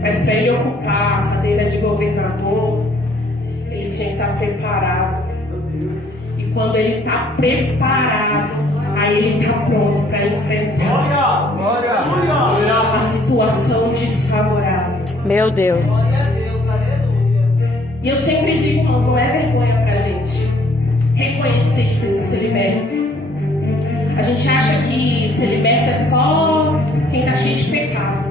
Mas para ele ocupar a cadeira de governador, ele tinha que estar preparado. E quando ele está preparado, aí ele está pronto para enfrentar a situação desfavorável. Meu Deus. E eu sempre digo, irmãos, não é vergonha pra gente reconhecer que precisa ser liberto. A gente acha que ser liberto é só quem está cheio de pecado.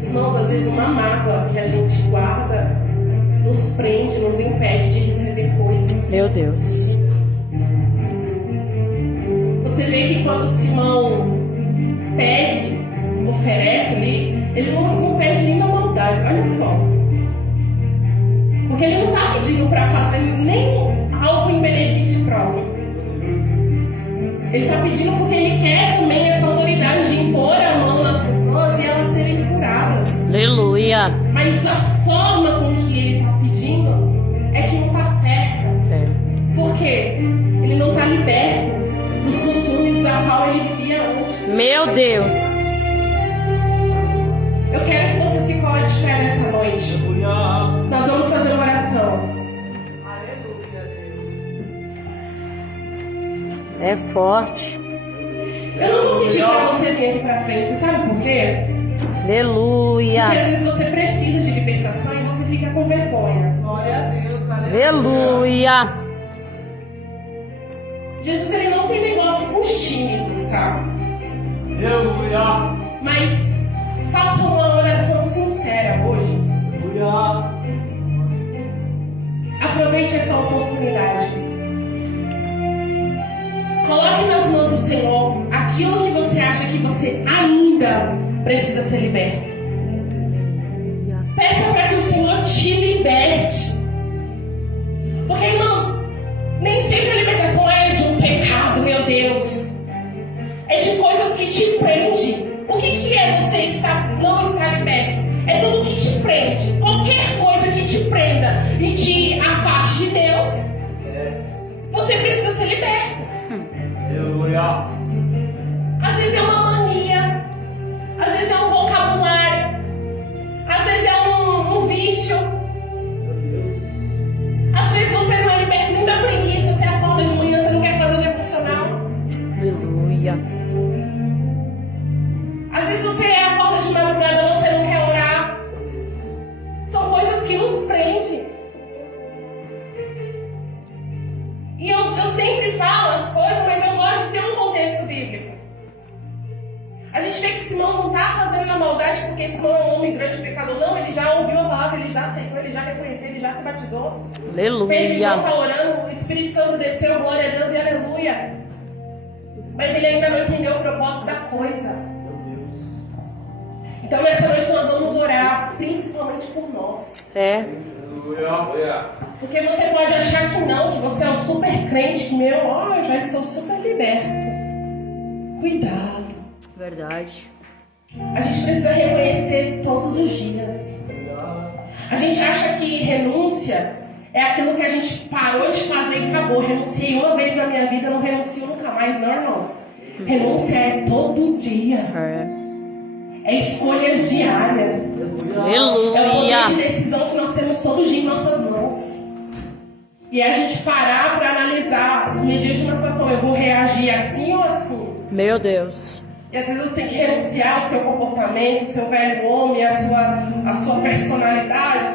Irmãos, às vezes uma mágoa que a gente guarda nos prende, nos impede de receber coisas. Meu Deus. Você vê que quando Simão pede, oferece ali, ele não pede nem na maldade, olha só. Porque ele não está pedindo para fazer nem algo em benefício próprio. Ele está pedindo porque ele quer também essa autoridade de impor a mão nas pessoas e elas serem curadas. Aleluia. Mas a forma com que ele está pedindo é que não está certa. Por quê? Ele não está liberto dos costumes da qual ele vivia antes. Meu Deus. Eu quero que você se coloque de pé nessa noite. Nós vamos fazer uma oração. É forte. Eu não vou pedir para você vir aqui para frente. Você sabe por quê? Aleluia. Porque às vezes você precisa de libertação e você fica com vergonha. Aleluia. Jesus, ele não tem negócio com os tímidos, tá? Aleluia. Mas faça uma oração sincera hoje. Aproveite essa oportunidade. Coloque nas mãos do Senhor aquilo que você acha que você ainda precisa ser liberto. Peça para que o Senhor te liberte. Porque, irmãos, nem sempre a libertação é de um pecado, meu Deus. É de coisas que te prendem. O que é você não estar liberto? É tudo que te prende. Qualquer coisa que te prenda. E e te afaste de Deus, você precisa ser liberto. Aleluia. Às vezes é uma mania, às vezes é um vocabulário, às vezes é um vício. Às vezes você não é liberto nem da preguiça, você acorda de manhã, você não quer fazer o devocional. Aleluia. Às vezes você acorda de madrugada, você não quer orar. São coisas que nos prendem. E eu sempre falo as coisas, mas eu gosto de ter um contexto bíblico. A gente vê que Simão não está fazendo a maldade porque Simão é um homem grande pecador. Não, ele já ouviu a palavra, ele já aceitou, ele já reconheceu, ele já se batizou. Pedro Aleluia. está orando, o Espírito Santo desceu, glória a Deus e aleluia. Mas ele ainda não entendeu o propósito da coisa. Então nessa noite nós vamos orar, principalmente por nós. Aleluia. Porque você pode achar que não, que você é um super crente, que eu já estou super liberto. Cuidado. Verdade. A gente precisa reconhecer todos os dias. A gente acha que renúncia é aquilo que a gente parou de fazer e acabou. Renunciei uma vez na minha vida, não renuncio nunca mais, não, irmãos. Renúncia é todo dia. É escolhas diárias. É o poder de decisão que nós temos todo dia em nossas mãos. E é a gente parar para analisar, no dia de uma situação, eu vou reagir assim ou assim? Meu Deus. E às vezes você tem que renunciar ao seu comportamento, o seu velho homem, a sua personalidade,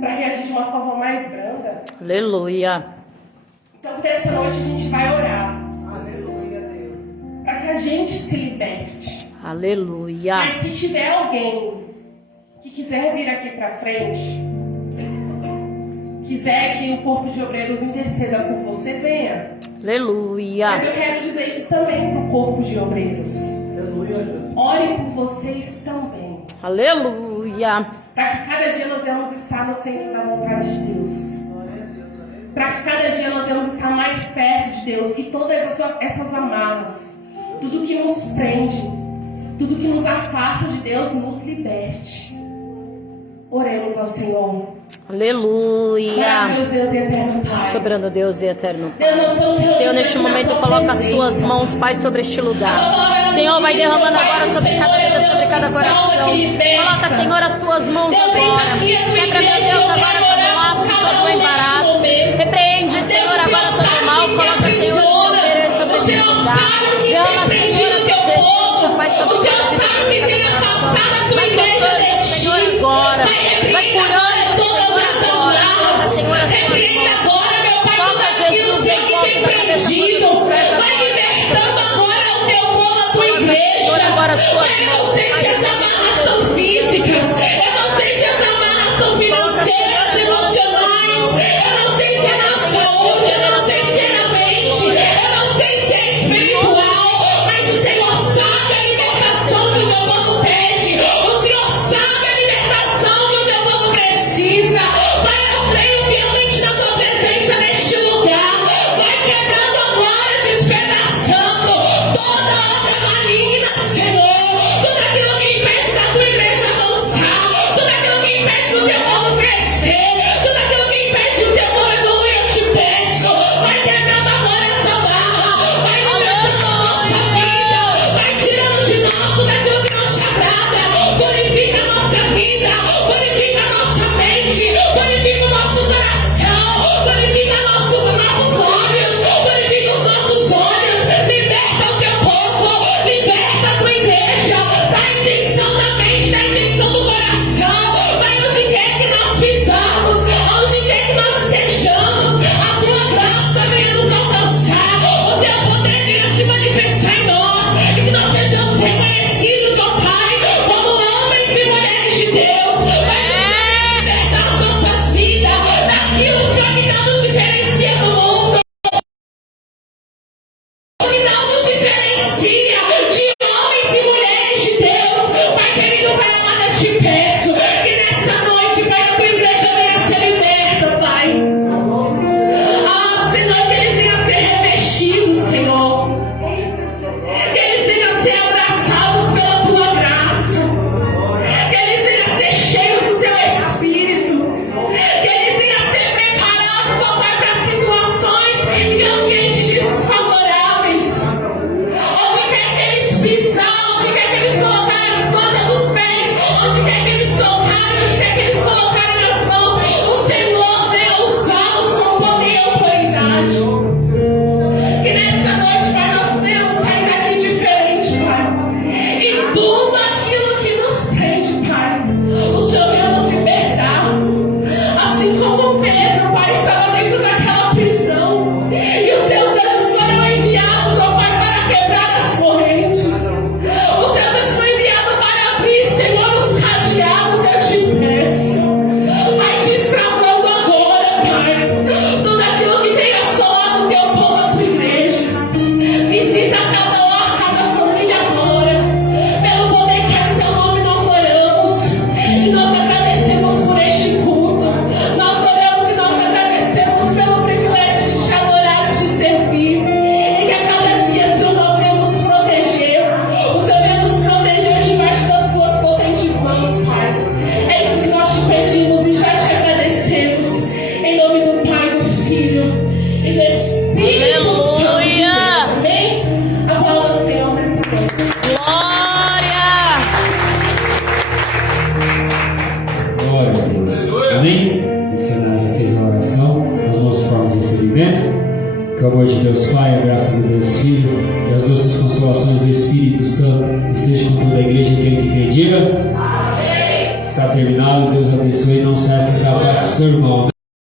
para reagir de uma forma mais branda. Aleluia. Então, nessa noite a gente vai orar. Aleluia, Deus. Para que a gente se liberte. Aleluia. Mas se tiver alguém que quiser vir aqui para frente, quiser que o corpo de obreiros interceda por você, venha. Aleluia. Mas eu quero dizer isso também para o corpo de obreiros. Ore por vocês também. Aleluia. Para que cada dia nós venhamos estar no centro da vontade de Deus. Para que cada dia nós venhamos estar mais perto de Deus. E todas essas amarras, tudo que nos prende, tudo que nos afasta de Deus, nos liberte. Oremos ao Senhor. Aleluia. Maravilhoso Deus e eterno Pai. Soberano Deus e eterno Deus, nós estamos reunidos Senhor, neste aqui na momento tua coloca as presença. tuas mãos, Pai, sobre este lugar. A tua palavra Senhor, nos vai diz, derramando meu Pai, agora que o sobre Senhor cada é vida, Deus sobre que cada salva, coração. que liberta. Coloca, Senhor, as tuas mãos Deus, eis agora. aqui a tua Quebra, meu igreja, Deus, eu agora quero todo orar por laço, cada todo um neste embaraço. momento. Repreende, Deus, Senhor, o agora Senhor todo sabe mal. o que Coloca, Senhor, o teu querer sobre o este Senhor lugar. sabe o que Derrama, tem prendido Senhor, o a teu tua presença, povo. Pai, sobre O Senhor cada vida, sabe o sobre que tem cada coração. afastado a tua Vai igreja tocando, deste. Senhor, agora. Vai curando, todas Senhor, as agora. Coloca, Senhor, as tuas Repreenda mãos. agora, meu Pai, tudo Toca, aquilo, Jesus, Senhor, em que volta tem da cabeça prendido. dos pés Vai agora. libertando agora o teu povo, a tua Coloca, igreja. Senhor, agora as tuas Pai, eu não mãos. sei se as amarras são físicas, eu não sei se as amarras são financeiras, emocionais, eu não sei se é na saúde, eu não sei se é na mente, eu não sei se é espiritual, mas o Senhor sabe a libertação que o meu povo pede. O Senhor sabe tocarem, o dia que eles colocarem nas mãos, o Senhor venha usá-los com poder e autoridade. E nessa noite, Pai, nós venhamos sair daqui diferente, Pai. E tudo aquilo que nos prende, Pai, o Senhor venha nos libertar. Assim como Pedro, Pai, estava dentro daquela prisão. E os teus anjos foram enviados, ó Pai, para quebrar as correntes. Os teus anjos foram enviados para abrir, Senhor, os cadeados. Eu te peço. Vai destravando agora, Pai, tudo aquilo que tem assolado o teu povo, a tua igreja. Visita cada lar, cada família agora. Pelo poder que é no teu nome nós oramos. E nós agradecemos por este culto. Nós oramos e nós agradecemos pelo privilégio de te adorar, de te servir. E que a cada dia, Senhor, nós venhamos proteger. O Senhor venha nos proteger debaixo das tuas potentes mãos, Pai. É isso que nós te pedimos e já te agradecemos. Em nome do Pai, do Filho e do Espírito Santo. Aleluia. Amém? Aplauda o Senhor nessa noite. Glória. Glória a Deus. Amém? O missionário já fez a oração. Nós vamos de forma de recebimento. Que o amor de Deus Pai, a graça de Deus Filho e as doces consolações do Espírito Santo estejam com toda a igreja. Quem que crê, diga. Amém. Está terminado. Deus abençoe. Não cesse de abraço do seu irmão.